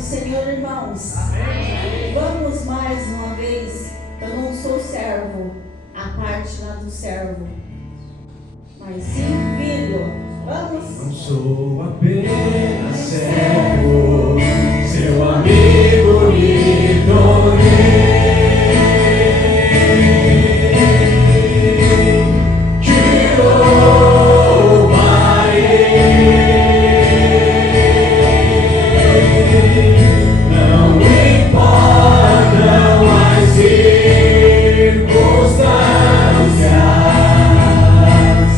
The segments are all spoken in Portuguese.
do Senhor, irmãos. Amém. Vamos mais uma vez. Eu não sou servo, a parte lá do servo, mas sim filho. Vamos. Não sou apenas servo, seu amigo me tornei. Te louvarei. Não importam as circunstâncias,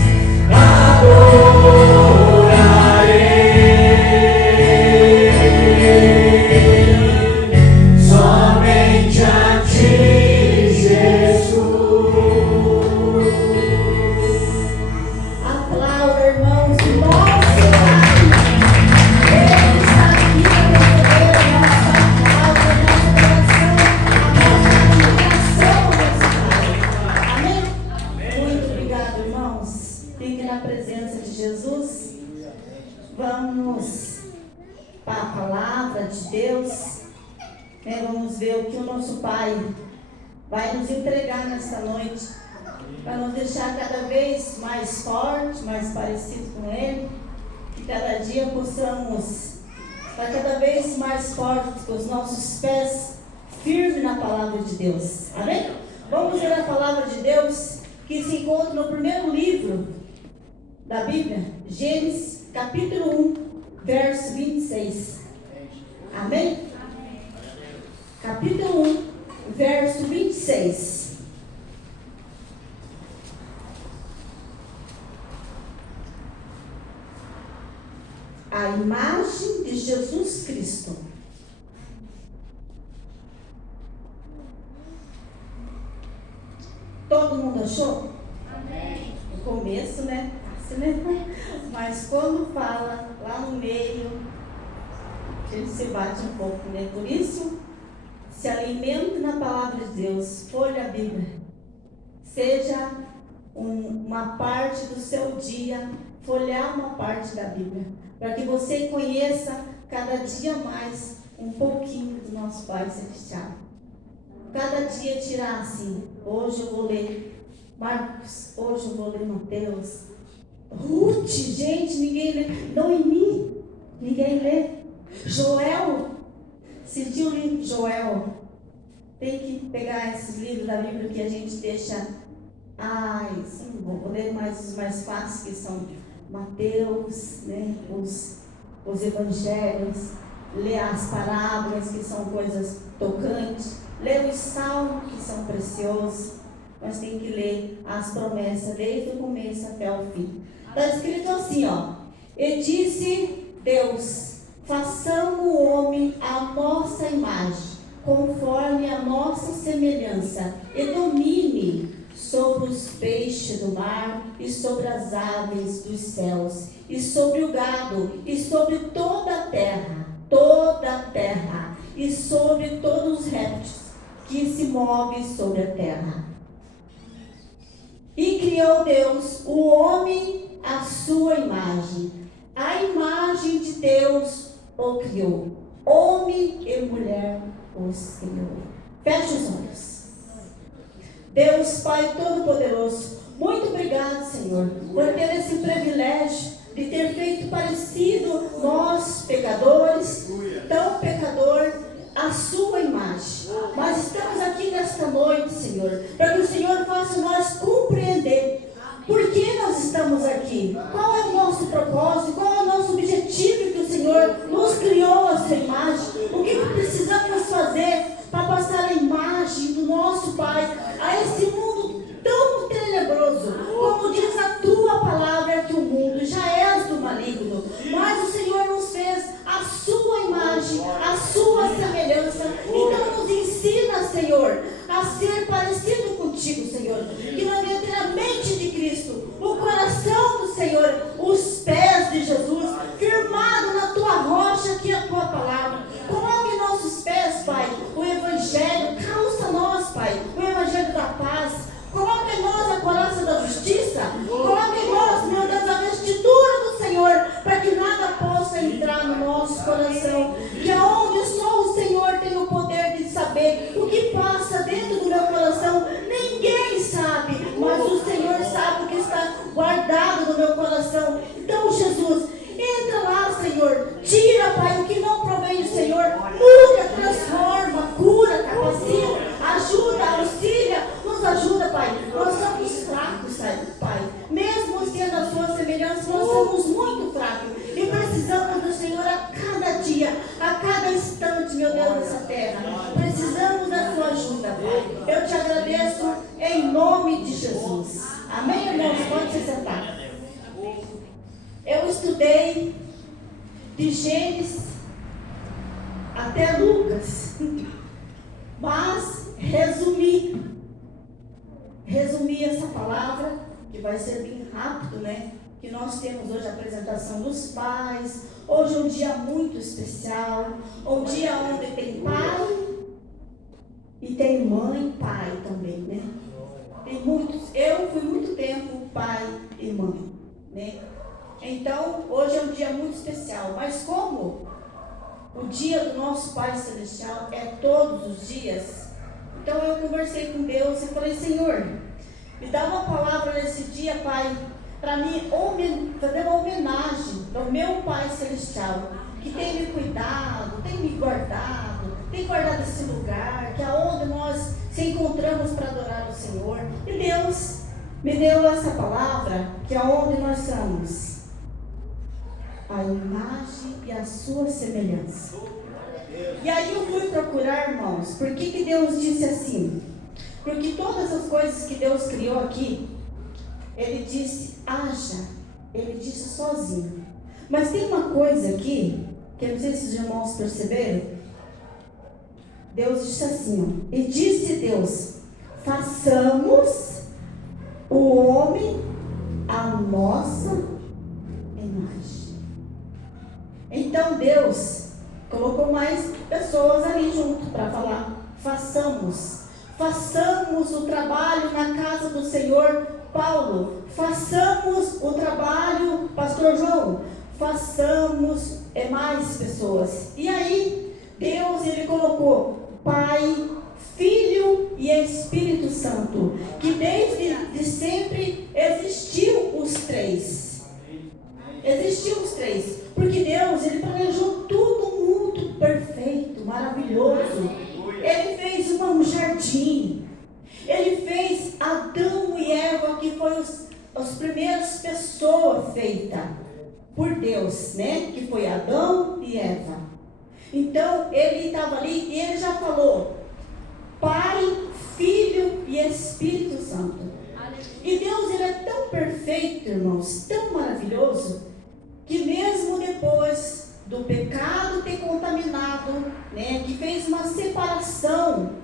somente a ti, Jesus. Aplauda, irmãos, o nosso Pai. Ele está aqui para receber a nossa palavra, a nossa oração, a nossa admiração, nosso Pai. Amém? Muito obrigado, irmãos. Fique na presença de Jesus. Vamos para a palavra de Deus. Vamos ver o que o nosso Pai vai nos entregar nesta noite, para nos deixar cada vez mais forte, mais parecido com Ele, que cada dia possamos estar cada vez mais fortes, com os nossos pés firmes na palavra de Deus. Amém? Vamos ler a palavra de Deus que se encontra no primeiro livro da Bíblia, Gênesis, capítulo 1, verso 26. Amém? Capítulo 1, verso 26. A imagem de Jesus Cristo. Todo mundo achou? Amém. No começo, né? Fácil, né? Mas quando fala lá no meio, a gente se bate um pouco, né? Por isso, se alimente na palavra de Deus, folha a Bíblia. Seja uma parte do seu dia, folhear uma parte da Bíblia, para que você conheça cada dia mais um pouquinho do nosso Pai Celestial. Cada dia tirar assim, hoje eu vou ler Marcos, hoje eu vou ler Mateus, Ruth, gente, ninguém lê, Noemi, ninguém lê, Joel, sentiu o livro de Joel, tem que pegar esses livros da Bíblia que a gente deixa, isso não vou ler mais os mais fáceis, que são Mateus, né, os evangelhos, ler as parábolas, que são coisas tocantes, ler os salmos, que são preciosos, mas tem que ler as promessas desde o começo até o fim. Está escrito assim, ó: e disse Deus, façamos o homem à nossa imagem, conforme a nossa semelhança, e domine sobre os peixes do mar, e sobre as aves dos céus, e sobre o gado, e sobre toda a terra, e sobre todos os répteis que se movem sobre a terra. E criou Deus o homem à sua imagem, a imagem de Deus o criou, homem e mulher os criou. Feche os olhos. Deus Pai Todo-Poderoso, muito obrigado, Senhor, por ter esse privilégio de ter feito parecido nós, pecadores, tão pecador, a sua imagem. Mas estamos aqui nesta noite, Senhor, para que o Senhor faça nós compreender por que nós estamos aqui, qual é o nosso propósito, qual é o nosso objetivo, que o Senhor nos criou a sua imagem, o que precisamos fazer para passar a imagem do nosso Pai a esse mundo tão tenebroso, como diz a tua palavra, que o mundo já és do maligno, mas o Senhor nos fez a sua imagem, a sua semelhança. Então nos ensina, Senhor, a ser parecido contigo, Senhor, que nós devemos ter a mente de Cristo, o coração do Senhor, os pés de Jesus, firmado na tua rocha, que é a tua palavra. Coloque em nossos pés, Pai, o Evangelho, calça nós, Pai, o Evangelho da paz. Coloque em nós a coraça da justiça. Coloque em nós, meu Deus, a vestidura do Senhor, para que nada possa entrar no nosso coração. Que aonde o saber o que passa dentro do meu coração. Ninguém sabe, mas o Senhor sabe o que está guardado no meu coração. Então, Jesus, entra lá, Senhor. Tira, Pai, o que não provém do Senhor. Muda, transforma, cura, capacita, ajuda, auxilia. Nos ajuda, Pai. Nós somos fracos, Pai. Mesmo sendo a sua semelhança, nós somos muito fracos. E precisamos do Senhor a cada dia, a cada instante, meu Deus, dessa terra. Precisamos da sua ajuda, Pai. Eu te agradeço em nome de Jesus. Amém, irmãos? Pode se sentar. Eu estudei de Gênesis até Lucas, mas resumi essa palavra, que vai ser bem rápido, né? Que nós temos hoje a apresentação dos pais. Hoje é um dia muito especial, um dia onde tem pai e tem mãe e pai também, né? Tem muitos, eu fui muito tempo pai e mãe, né? Então, hoje é um dia muito especial, mas como o dia do nosso Pai Celestial é todos os dias, então eu conversei com Deus e falei: Senhor, me dá uma palavra nesse dia, Pai, para mim fazer uma homenagem ao meu Pai Celestial, que tem me cuidado, tem me guardado, tem guardado esse lugar, que é onde nós se encontramos para adorar o Senhor. E Deus me deu essa palavra, que é onde nós somos a imagem e a sua semelhança. E aí eu fui procurar, irmãos, por que Deus disse assim? Porque todas as coisas que Deus criou aqui, Ele disse haja, Ele disse sozinho. Mas tem uma coisa aqui, que eu não sei se os irmãos perceberam. Deus disse assim, ó, e disse Deus: façamos o homem a nossa imagem. Então Deus colocou mais pessoas ali junto para falar: façamos o trabalho na casa do Senhor. Paulo, façamos o trabalho, pastor João, façamos mais pessoas. E aí Deus, Ele colocou Pai, Filho e Espírito Santo, que desde sempre existiu os três. Existiu os três, porque Deus, Ele planejou tudo muito perfeito, maravilhoso. Ele fez um jardim. Ele fez Adão e Eva, que foram as primeiras pessoas feitas por Deus, né? Que foi Adão e Eva. Então, Ele estava ali e Ele já falou Pai, Filho e Espírito Santo. E Deus, Ele é tão perfeito, irmãos, tão maravilhoso, que mesmo depois do pecado ter contaminado, né, que fez uma separação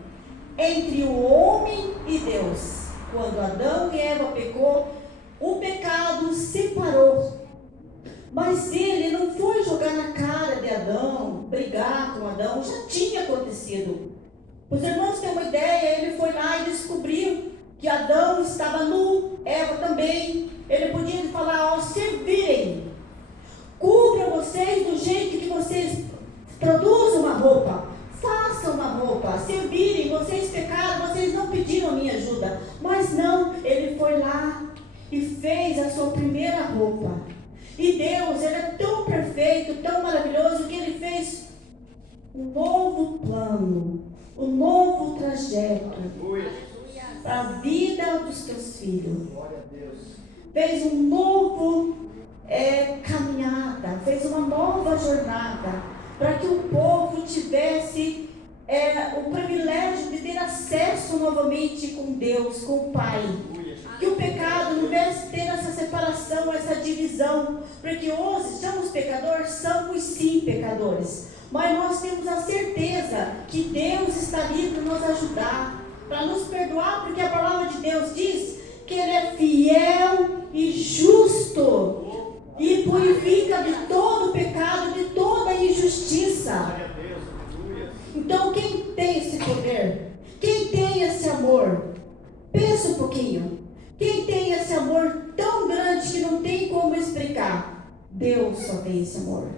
entre o homem e Deus. Quando Adão e Eva pecou, o pecado separou. Mas Ele não foi jogar na cara de Adão, brigar com Adão, já tinha acontecido. Os irmãos têm uma ideia, Ele foi lá e descobriu que Adão estava nu, Eva também. Ele podia falar: ó, se virem, cubram vocês do jeito que vocês produzem uma roupa, façam uma roupa, se virem, vocês pecaram, vocês não pediram a minha ajuda. Mas não, Ele foi lá e fez a sua primeira roupa. E Deus, Ele é tão perfeito, tão maravilhoso, que Ele fez um novo plano, um novo trajeto para a vida dos teus filhos. Fez um novo caminhada, fez uma nova jornada, para que o povo tivesse o privilégio de ter acesso novamente com Deus, com o Pai. Que o pecado não deve ter essa separação, essa divisão, porque hoje somos pecadores, somos sim pecadores, mas nós temos a certeza que Deus está ali para nos ajudar, para nos perdoar, porque a palavra de Deus diz que Ele é fiel e justo e purifica de todo pecado, de toda injustiça. Então, quem tem esse poder? Quem tem esse amor? Pensa um pouquinho. Quem tem esse amor tão grande que não tem como explicar? Deus só tem esse amor.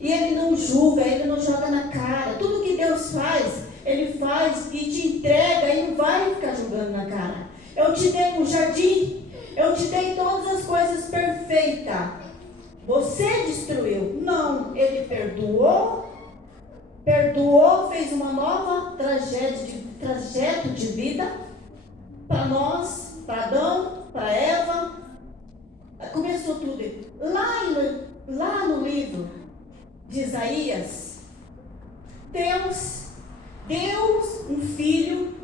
E Ele não julga, Ele não joga na cara. Tudo que Deus faz, Ele faz e te entrega e não vai ficar jogando na cara. Eu te dei um jardim, eu te dei todas as coisas perfeitas. Você destruiu. Não, Ele perdoou, fez uma nova trajeto de vida para nós, para Adão, para Eva. Começou tudo. Lá no livro de Isaías, Deus deu um filho,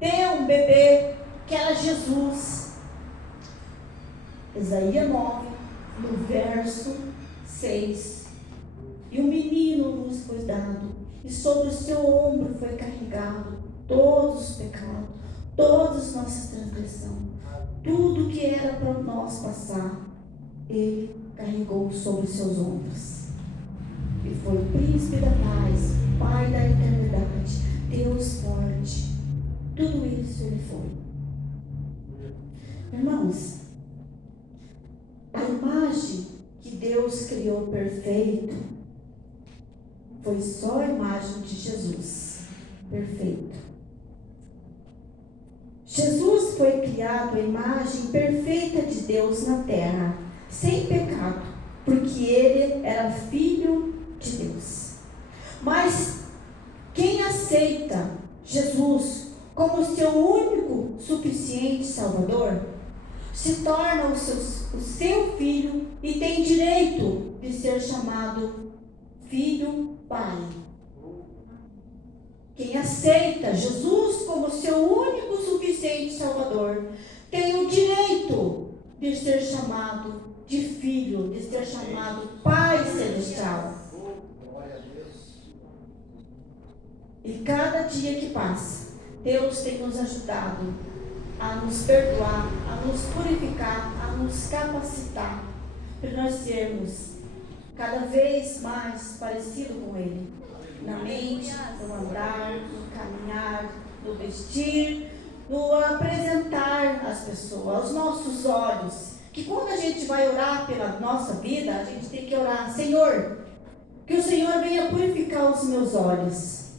deu um bebê, que era Jesus. Isaías 9, no verso 6. E um menino nos foi dado, e sobre o seu ombro foi carregado todos os pecados, todas as nossas transgressões. Tudo que era para nós passar, Ele carregou sobre os seus ombros. E foi o príncipe da paz, Pai da eternidade, Deus forte. Tudo isso Ele foi. Irmãos, a imagem que Deus criou perfeito foi só a imagem de Jesus, perfeito. Jesus foi criado a imagem perfeita de Deus na terra, sem pecado, porque Ele era filho de Deus. Mas quem aceita Jesus como seu único, suficiente Salvador, se torna o seu filho e tem direito de ser chamado filho Pai. Quem aceita Jesus como seu único, suficiente Salvador, tem o direito de ser chamado de filho, de ser chamado Pai Celestial. E cada dia que passa, Deus tem nos ajudado a nos perdoar, a nos purificar, a nos capacitar para nós sermos cada vez mais parecidos com Ele. Na mente, no andar, no caminhar, no vestir, no apresentar as pessoas, aos nossos olhos. Que quando a gente vai orar pela nossa vida, a gente tem que orar: Senhor, que o Senhor venha purificar os meus olhos.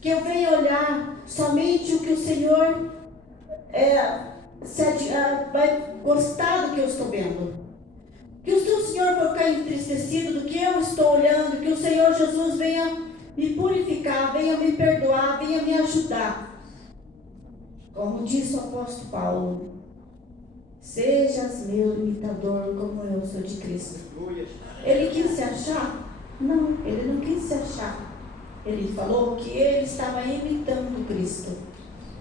Que eu venha olhar somente o que o Senhor vai gostar do que eu estou vendo. Que o Senhor vai ficar entristecido do que eu estou olhando. Que o Senhor Jesus venha me purificar, venha me perdoar, venha me ajudar. Como disse o apóstolo Paulo: sejas meu imitador como eu sou de Cristo. Ele quis se achar? Não, ele não quis se achar. Ele falou que ele estava imitando Cristo.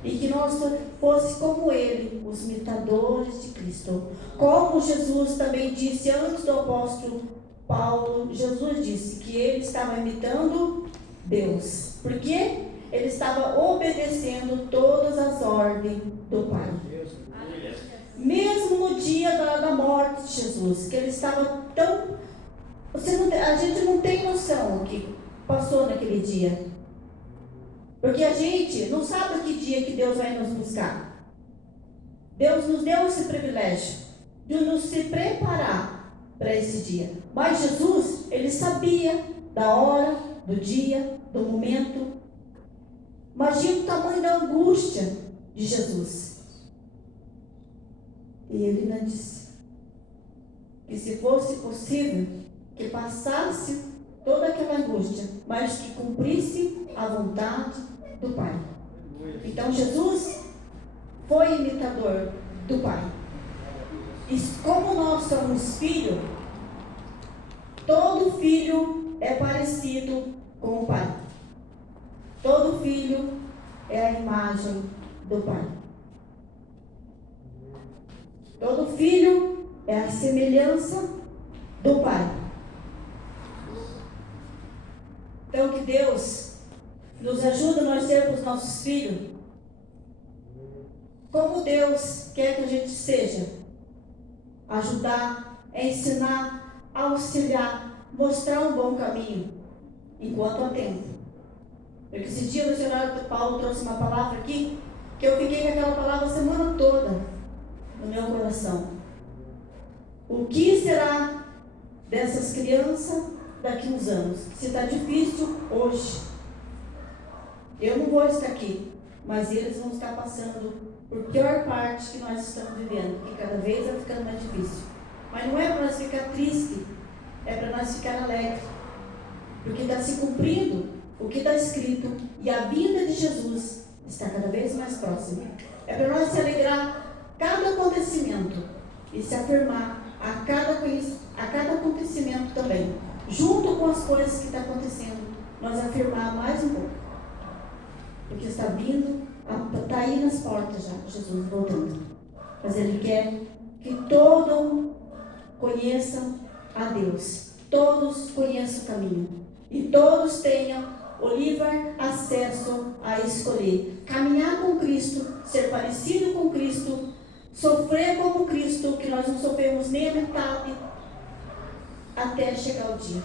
E que nós fosse como ele, os imitadores de Cristo. Como Jesus também disse antes do apóstolo Paulo, Jesus disse que ele estava imitando Deus. Por quê? Ele estava obedecendo todas as ordens do Pai. Mesmo no dia da morte de Jesus, que ele estava tão... a gente não tem noção o que passou naquele dia. Porque a gente não sabe que dia que Deus vai nos buscar. Deus nos deu esse privilégio de nos se preparar para esse dia. Mas Jesus, ele sabia da hora, do dia, do momento. Imagina o tamanho da angústia de Jesus. E ele não disse que se fosse possível que passasse toda aquela angústia, mas que cumprisse a vontade do Pai. Então Jesus foi imitador do Pai. E como nós somos filhos, todo filho é parecido com o Pai. Todo filho é a imagem do Pai. Todo filho é a semelhança do Pai. Então que Deus nos ajuda a nós sermos nossos filhos como Deus quer que a gente seja. Ajudar, ensinar, auxiliar, mostrar um bom caminho enquanto há tempo. Porque esse dia o missionário Paulo trouxe uma palavra aqui que eu fiquei com aquela palavra a semana toda no meu coração. O que será dessas crianças daqui uns anos? Se está difícil hoje, Eu não vou estar aqui, mas eles vão estar passando por pior parte que nós estamos vivendo, que cada vez vai ficando mais difícil. Mas não é para nós ficar triste, é para nós ficar alegre, porque está se cumprindo o que está escrito e a vinda de Jesus está cada vez mais próxima. É para nós se alegrar cada acontecimento e se afirmar a cada acontecimento também, junto com as coisas que estão acontecendo, nós afirmar mais um pouco, porque está vindo, está aí nas portas já, Jesus voltando. Mas Ele quer que todos conheçam a Deus, todos conheçam o caminho e todos tenham o livre acesso a escolher, caminhar com Cristo, ser parecido com Cristo, sofrer como Cristo, que nós não sofremos nem a metade, até chegar o dia.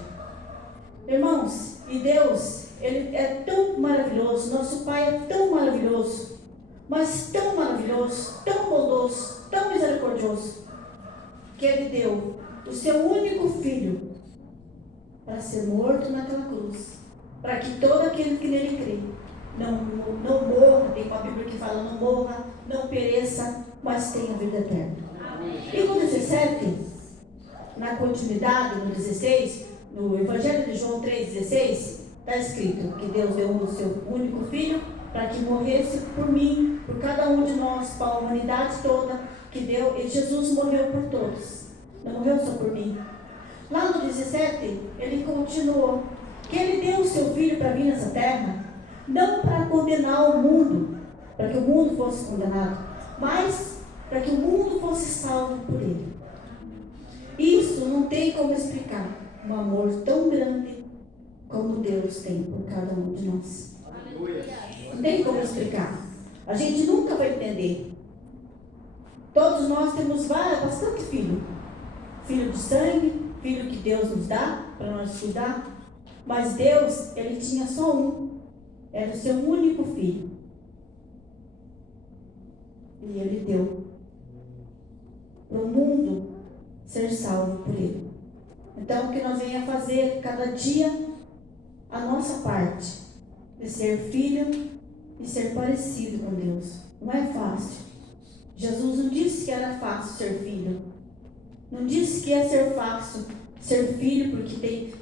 Irmãos, e Deus, Ele é tão maravilhoso, nosso Pai é tão maravilhoso, mas tão maravilhoso, tão bondoso, tão misericordioso, que Ele deu o seu único filho para ser morto naquela cruz, para que todo aquele que nele crê não morra, tem uma Bíblia que fala não morra, não pereça, mas tenha vida eterna. E no 17, na continuidade, no 16, no Evangelho de João 3,16, está escrito que Deus deu o seu único filho para que morresse por mim, por cada um de nós, para a humanidade toda, que deu, e Jesus morreu por todos, não morreu só por mim. Lá no 17, ele continuou, que ele deu o seu filho para vir nessa terra, não para condenar o mundo, para que o mundo fosse condenado, mas para que o mundo fosse salvo por ele. Isso não tem como explicar um amor tão grande como Deus tem por cada um de nós. Não tem como explicar. A gente nunca vai entender. Todos nós temos bastante filho. Filho de sangue, filho que Deus nos dá para nós cuidar. Mas Deus, Ele tinha só um. Era o seu único filho. E Ele deu para o mundo ser salvo por Ele. Então, que nós venhamos fazer cada dia a nossa parte de ser filho e ser parecido com Deus. Não é fácil. Jesus não disse que era fácil ser filho. Não disse que ia ser fácil ser filho, porque tem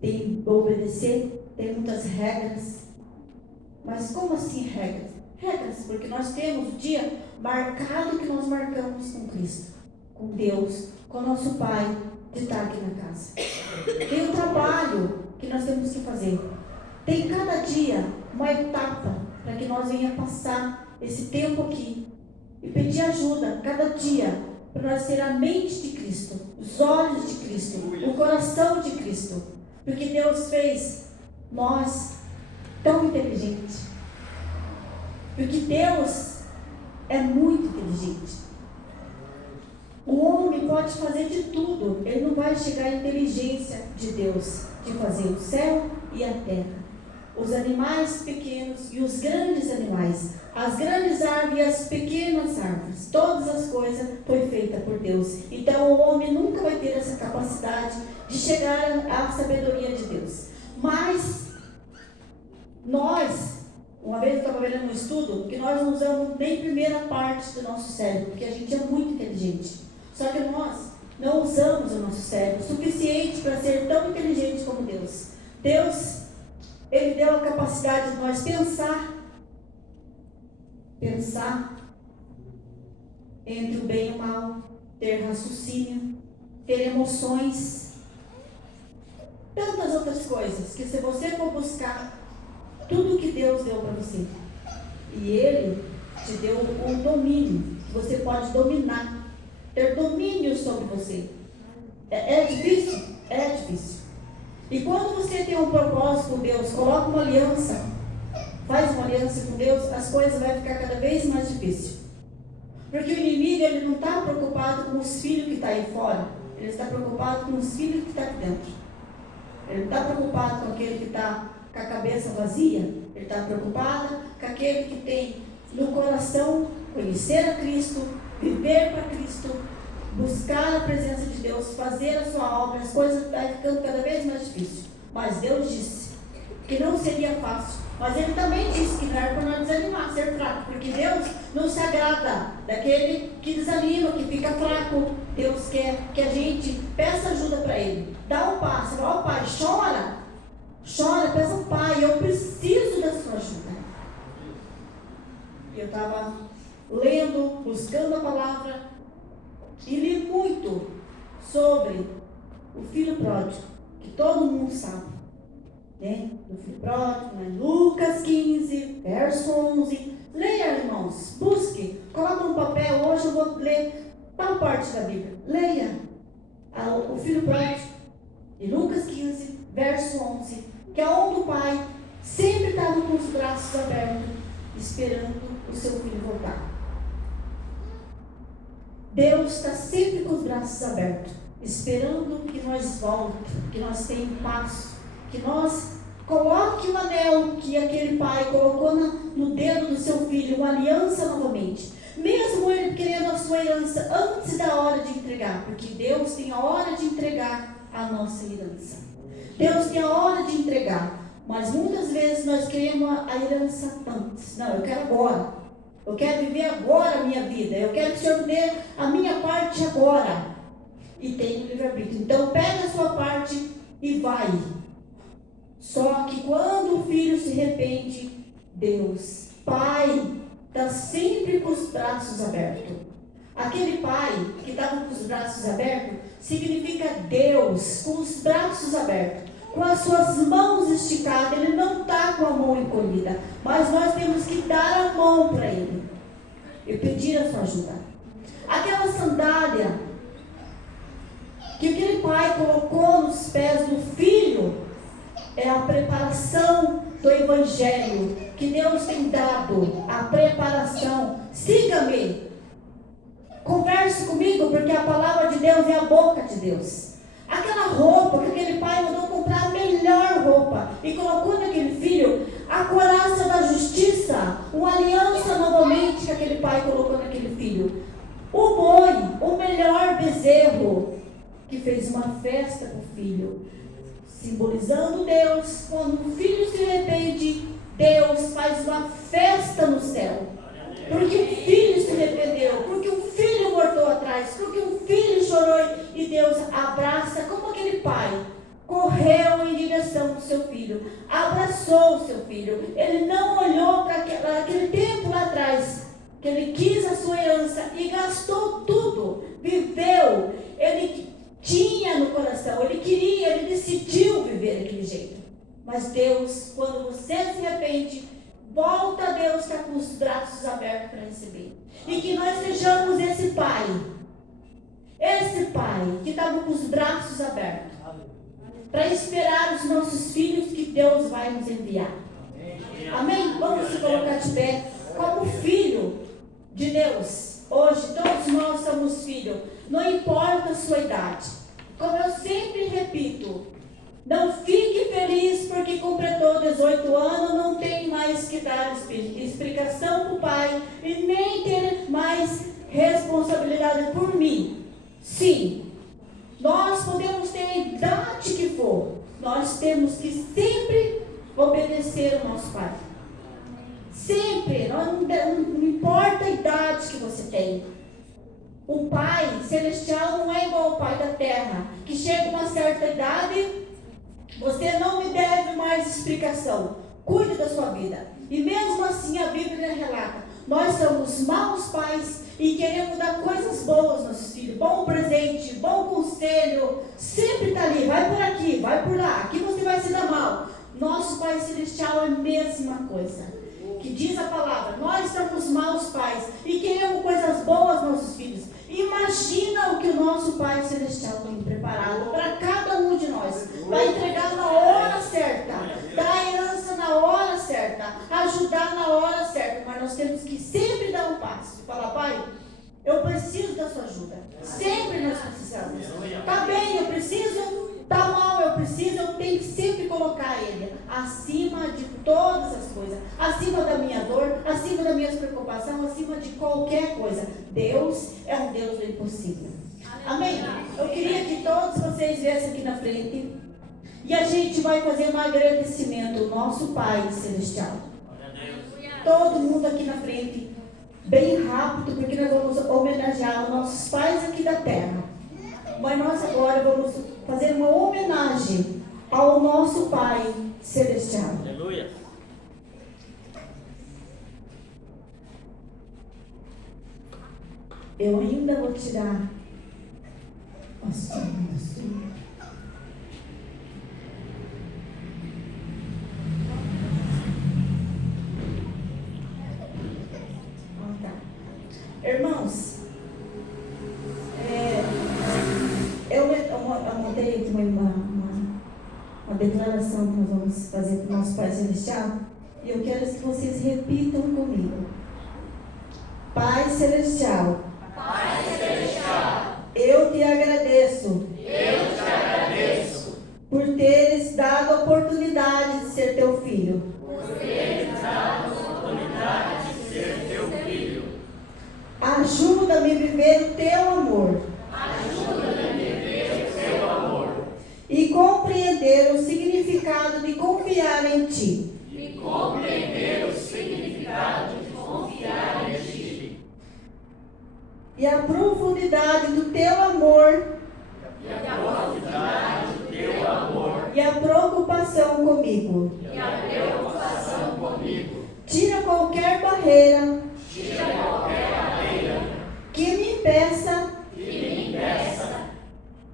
que obedecer, tem muitas regras. Mas como assim regras? Regras, porque nós temos o dia marcado que nós marcamos com Cristo, com Deus, com o nosso Pai, de estar aqui na casa. Tem o trabalho que nós temos que fazer. Tem cada dia uma etapa para que nós venhamos passar esse tempo aqui e pedir ajuda cada dia para nós ter a mente de Cristo, os olhos de Cristo, o coração de Cristo, porque Deus fez nós tão inteligentes, porque Deus é muito inteligente. O homem pode fazer de tudo, ele não vai chegar à inteligência de Deus, de fazer o céu e a terra, os animais pequenos e os grandes animais, as grandes árvores e as pequenas árvores, todas as coisas foi feita por Deus. Então o homem nunca vai ter essa capacidade de chegar à sabedoria de Deus. Mas nós, uma vez eu estava vendo um estudo, que nós não usamos nem a primeira parte do nosso cérebro, porque a gente é muito inteligente. Só que nós não usamos o nosso cérebro o suficiente para ser tão inteligente como Deus. Deus, Ele deu a capacidade de nós pensar entre o bem e o mal, ter raciocínio, ter emoções, tantas outras coisas, que se você for buscar tudo que Deus deu para você, e Ele te deu um domínio, que você pode dominar, ter domínio sobre você. É difícil? É difícil. E quando você tem um propósito com Deus, coloca uma aliança, faz uma aliança com Deus, as coisas vão ficar cada vez mais difíceis. Porque o inimigo, ele não está preocupado com os filhos que estão aí fora, ele está preocupado com os filhos que estão aqui dentro. Ele não está preocupado com aquele que está com a cabeça vazia, ele está preocupado com aquele que tem no coração conhecer a Cristo, viver para Cristo, buscar a presença de Deus, fazer a sua obra. As coisas estão ficando cada vez mais difíceis. Mas Deus disse que não seria fácil. Mas ele também disse que não era para nós desanimar, ser fraco, porque Deus não se agrada daquele que desanima, que fica fraco. Deus quer que a gente peça ajuda para Ele. Dá um passo, fala, ó Pai, chora, peça, Pai, eu preciso da sua ajuda. Eu estava lendo, buscando a palavra, e li muito sobre o filho pródigo, que todo mundo sabe. Né? Do filho pródigo, né? Lucas 15, verso 11. Leia, irmãos, busque, coloca no papel. Hoje eu vou ler tal parte da Bíblia. Leia o filho pródigo, de Lucas 15, verso 11, que é onde o pai sempre estava com os braços abertos, esperando o seu filho voltar. Deus está sempre com os braços abertos, esperando que nós voltemos, que nós tenhamos passo, que nós coloque o anel que aquele pai colocou no dedo do seu filho, uma aliança novamente. Mesmo ele querendo a sua herança antes da hora de entregar, porque Deus tem a hora de entregar a nossa herança. Deus tem a hora de entregar, mas muitas vezes nós queremos a herança antes. Não, eu quero agora. Eu quero viver agora a minha vida. Eu quero que o Senhor dê a minha parte agora. E tem o livre-arbítrio. Então pega a sua parte e vai. Só que quando o filho se arrepende, Deus, Pai, está sempre com os braços abertos. Aquele pai que estava com os braços abertos, significa Deus, com os braços abertos, com as suas mãos esticadas. Ele não está com a mão encolhida, mas nós temos que dar a mão para Ele e pedir a sua ajuda. Aquela sandália que aquele pai colocou nos pés do filho, é a preparação do Evangelho que Deus tem dado, a preparação. Siga-me, converse comigo, porque a palavra de Deus é a boca de Deus. Aquela roupa que aquele pai mandou comprar, a melhor roupa, e colocou naquele filho a couraça da justiça, uma aliança novamente que aquele pai colocou naquele filho. O boi, o melhor bezerro, que fez uma festa para o filho, simbolizando Deus. Quando o filho se arrepende, Deus faz uma festa no céu, porque o filho se arrependeu, porque o filho voltou atrás, porque o filho chorou, e Deus abraça, como aquele pai correu em direção do seu filho, abraçou o seu filho. Ele não olhou para aquele tempo lá atrás, que ele quis a sua herança e gastou tudo, viveu. Ele tinha no coração, ele queria, ele decidiu viver daquele jeito. Mas Deus, quando você se arrepende, volta a Deus, está com os braços abertos para receber. E que nós sejamos esse pai que estava com os braços abertos, para esperar os nossos filhos que Deus vai nos enviar. Amém? Vamos se colocar de pé como filho de Deus. Hoje todos nós somos filhos, não importa a sua idade. Como eu sempre repito, não fique feliz porque completou 18 anos, não tem mais que dar explicação para o pai e nem ter mais responsabilidade por mim. Sim, nós podemos ter a idade que for, nós temos que sempre obedecer ao nosso pai. Sempre, não importa a idade que você tem. O Pai Celestial não é igual ao Pai da Terra, que chega a uma certa idade, você não me deve mais explicação. Cuide da sua vida. E mesmo assim a Bíblia relata, nós somos maus pais e queremos dar coisas boas aos nossos filhos. Bom presente, bom conselho, sempre está ali, vai por aqui, vai por lá, aqui você vai se dar mal. Nosso Pai Celestial é a mesma coisa. Que diz a palavra, nós somos maus pais e queremos coisas boas aos nossos filhos. Imagina o que o nosso Pai Celestial tem preparado para cada um de nós. Vai entregar na hora certa, dar herança na hora certa, ajudar na hora certa. Mas nós temos que sempre dar um passo. Falar, Pai, eu preciso da sua ajuda. Sempre nós precisamos. Está bem, eu preciso. Está mal, eu preciso. Eu tenho que sempre colocar Ele acima de todas as coisas. Acima da minha dor, acima das minhas preocupações, acima de qualquer coisa. Deus é um Deus do impossível. Amém? Eu queria que todos vocês viessem aqui na frente. E a gente vai fazer um agradecimento ao nosso Pai Celestial. Todo mundo aqui na frente, bem rápido, porque nós vamos homenagear os nossos pais aqui da terra. Mas nós agora vamos fazer uma homenagem ao nosso Pai Celestial. Aleluia. Eu ainda vou tirar a sua. Irmãos, eu montei aqui uma declaração que nós vamos fazer para o nosso Pai Celestial, e eu quero que vocês repitam comigo. Pai Celestial, Pai Celestial, eu te agradeço por teres dado a oportunidade de ser teu filho. Ajuda-me a viver o teu amor. E compreender o significado de confiar em ti. E a profundidade do teu amor. E a preocupação comigo. Tira qualquer barreira que me impeça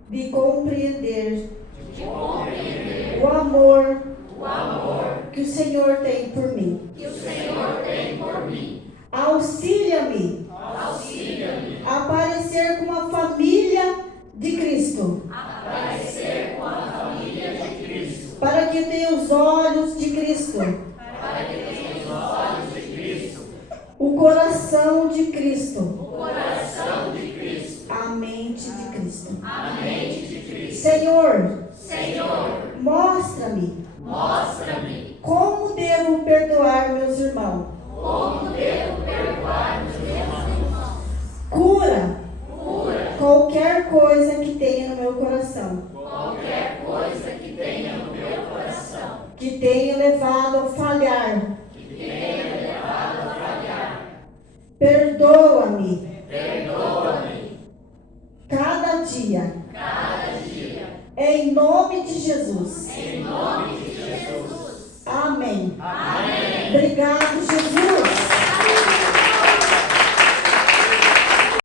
de compreender o amor que o Senhor tem por mim. Auxilia-me a aparecer com a família de Cristo. Para que tenha os olhos de Cristo. O coração de Cristo. A mente de Cristo. Senhor, mostra-me como devo perdoar meus irmãos. Cura qualquer coisa que tenha no meu coração. Que tenha levado a falhar. Perdoa-me. Cada dia. Em nome de Jesus. Amém. Obrigado, Jesus.